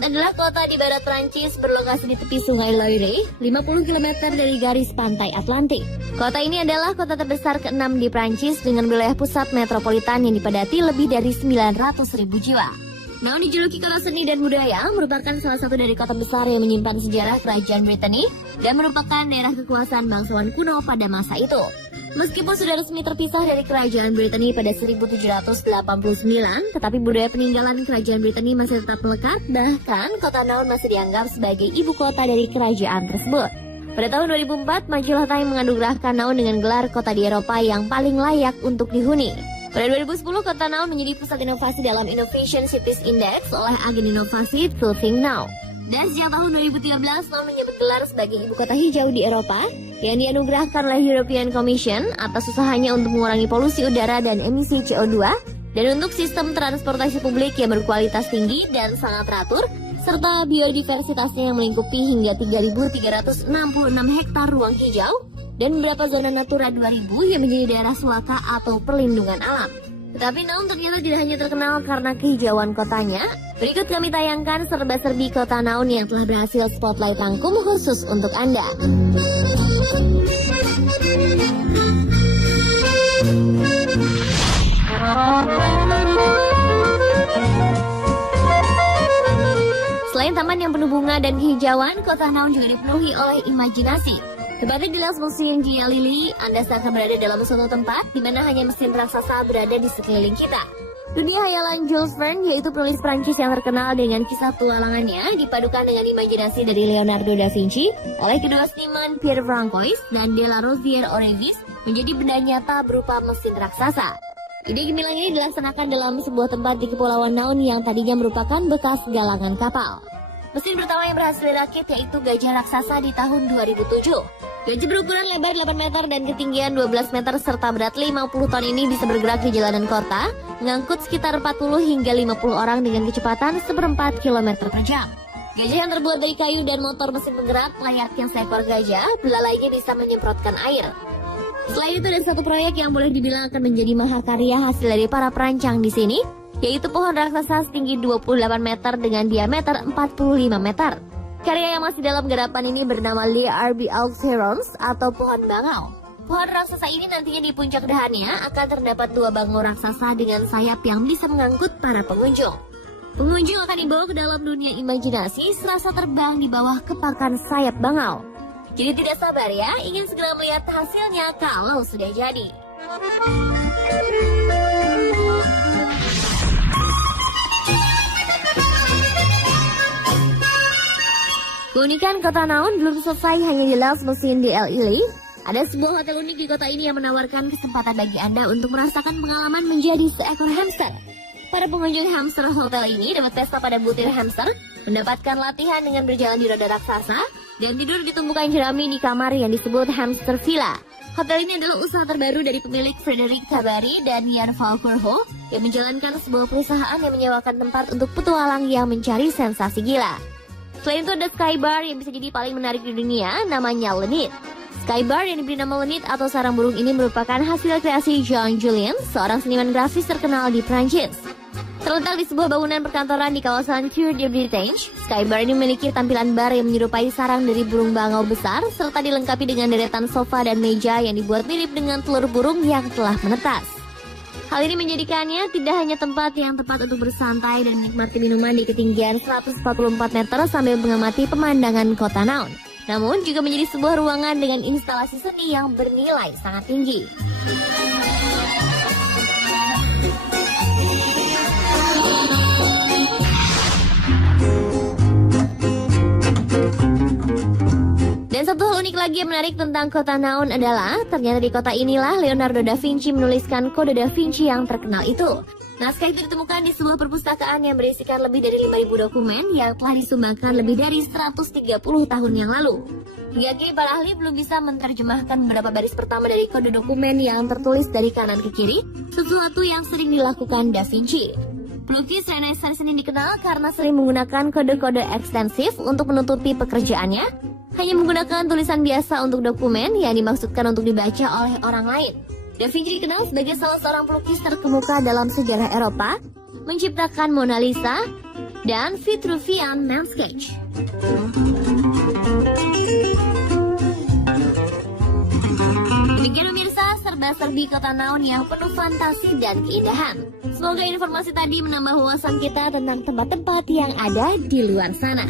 adalah kota di barat Prancis berlokasi di tepi sungai Loire, 50 km dari garis pantai Atlantik. Kota ini adalah kota terbesar ke-6 di Prancis dengan wilayah pusat metropolitan yang dipadati lebih dari 900.000 jiwa. Namun dijuluki kota seni dan budaya, merupakan salah satu dari kota besar yang menyimpan sejarah kerajaan Britania dan merupakan daerah kekuasaan bangsawan kuno pada masa itu. Meskipun sudah resmi terpisah dari kerajaan Britania pada 1789, tetapi budaya peninggalan kerajaan Britania masih tetap melekat, bahkan kota Naun masih dianggap sebagai ibu kota dari kerajaan tersebut. Pada tahun 2004, majalah Time menganugerahkan Naun dengan gelar kota di Eropa yang paling layak untuk dihuni. Pada 2010, kota Naun menjadi pusat inovasi dalam Innovation Cities Index oleh agen inovasi To Think Now. Dan sejak tahun 2013, Naun menyebut gelar sebagai ibu kota hijau di Eropa yang dianugerahkan oleh European Commission atas usahanya untuk mengurangi polusi udara dan emisi CO2 dan untuk sistem transportasi publik yang berkualitas tinggi dan sangat teratur serta biodiversitasnya yang melingkupi hingga 3.366 hektar ruang hijau dan beberapa zona Natura 2000 yang menjadi daerah suaka atau perlindungan alam. Tetapi Naun ternyata tidak hanya terkenal karena kehijauan kotanya. Berikut kami tayangkan serba-serbi kota Naun yang telah berhasil spotlight rangkum khusus untuk Anda. Selain taman yang penuh bunga dan kehijauan, kota Naun juga dipenuhi oleh imajinasi. Tepatnya di Las Museum Gia Lili, Anda seakan berada dalam suatu tempat di mana hanya mesin raksasa berada di sekeliling kita. Dunia hayalan Jules Verne, yaitu penulis Prancis yang terkenal dengan kisah petualangannya, dipadukan dengan imajinasi dari Leonardo da Vinci oleh kedua seniman Pierre Francois dan de la Rosière-Orevis menjadi benda nyata berupa mesin raksasa. Ide gemilang ini dilaksanakan dalam sebuah tempat di Kepulauan Naun yang tadinya merupakan bekas galangan kapal. Mesin pertama yang berhasil dirakit yaitu gajah raksasa di tahun 2007. Gajah berukuran lebar 8 meter dan ketinggian 12 meter serta berat 50 ton ini bisa bergerak di jalanan kota, mengangkut sekitar 40 hingga 50 orang dengan kecepatan 1/4 km per jam. Gajah yang terbuat dari kayu dan motor mesin penggerak layaknya seekor gajah, belalainya bisa menyemprotkan air. Selain itu ada satu proyek yang boleh dibilang akan menjadi mahakarya hasil dari para perancang di sini, yaitu pohon raksasa setinggi 28 meter dengan diameter 45 meter. Karya yang masih dalam garapan ini bernama Les Arbres Auxerons atau pohon bangau. Pohon raksasa ini nantinya di puncak dahannya akan terdapat 2 bangau raksasa dengan sayap yang bisa mengangkut para pengunjung. Pengunjung akan dibawa ke dalam dunia imajinasi serasa terbang di bawah kepakan sayap bangau. Jadi tidak sabar ya, ingin segera melihat hasilnya kalau sudah jadi. Keunikan kota Naun belum selesai hanya di Las Museum de Lili. Ada sebuah hotel unik di kota ini yang menawarkan kesempatan bagi Anda untuk merasakan pengalaman menjadi seekor hamster. Para pengunjung hamster hotel ini dapat pesta pada butir hamster, mendapatkan latihan dengan berjalan di roda raksasa, dan tidur di tumpukan jerami di kamar yang disebut hamster villa. Hotel ini adalah usaha terbaru dari pemilik Frederic Tabary dan Jan Valkerho yang menjalankan sebuah perusahaan yang menyewakan tempat untuk petualang yang mencari sensasi gila. Selain itu ada Sky Bar yang bisa jadi paling menarik di dunia, namanya Lenit. Sky Bar yang diberi nama Lenit atau sarang burung ini merupakan hasil kreasi Jean Julien, seorang seniman grafis terkenal di Prancis. Terletak di sebuah bangunan perkantoran di kawasan Cour de Bretagne, Sky Bar ini memiliki tampilan bar yang menyerupai sarang dari burung bangau besar, serta dilengkapi dengan deretan sofa dan meja yang dibuat mirip dengan telur burung yang telah menetas. Hal ini menjadikannya tidak hanya tempat yang tepat untuk bersantai dan menikmati minuman di ketinggian 144 meter sambil mengamati pemandangan kota Naun, namun juga menjadi sebuah ruangan dengan instalasi seni yang bernilai sangat tinggi. Dan satu hal unik lagi yang menarik tentang kota Naun adalah ternyata di kota inilah Leonardo da Vinci menuliskan kode da Vinci yang terkenal itu. Naskah itu ditemukan di sebuah perpustakaan yang berisikan lebih dari 5.000 dokumen yang telah disumbangkan lebih dari 130 tahun yang lalu. Hingga kini para ahli belum bisa menerjemahkan beberapa baris pertama dari kode dokumen yang tertulis dari kanan ke kiri, sesuatu yang sering dilakukan da Vinci. Pelukis Renaissance ini dikenal karena sering menggunakan kode-kode ekstensif untuk menutupi pekerjaannya, hanya menggunakan tulisan biasa untuk dokumen yang dimaksudkan untuk dibaca oleh orang lain. Da Vinci dikenal sebagai salah seorang pelukis terkemuka dalam sejarah Eropa, menciptakan Mona Lisa, dan Vitruvian Men's Cage. Demikian pemirsa, serba-serbi Kota Naon yang penuh fantasi dan keindahan. Semoga informasi tadi menambah wawasan kita tentang tempat-tempat yang ada di luar sana.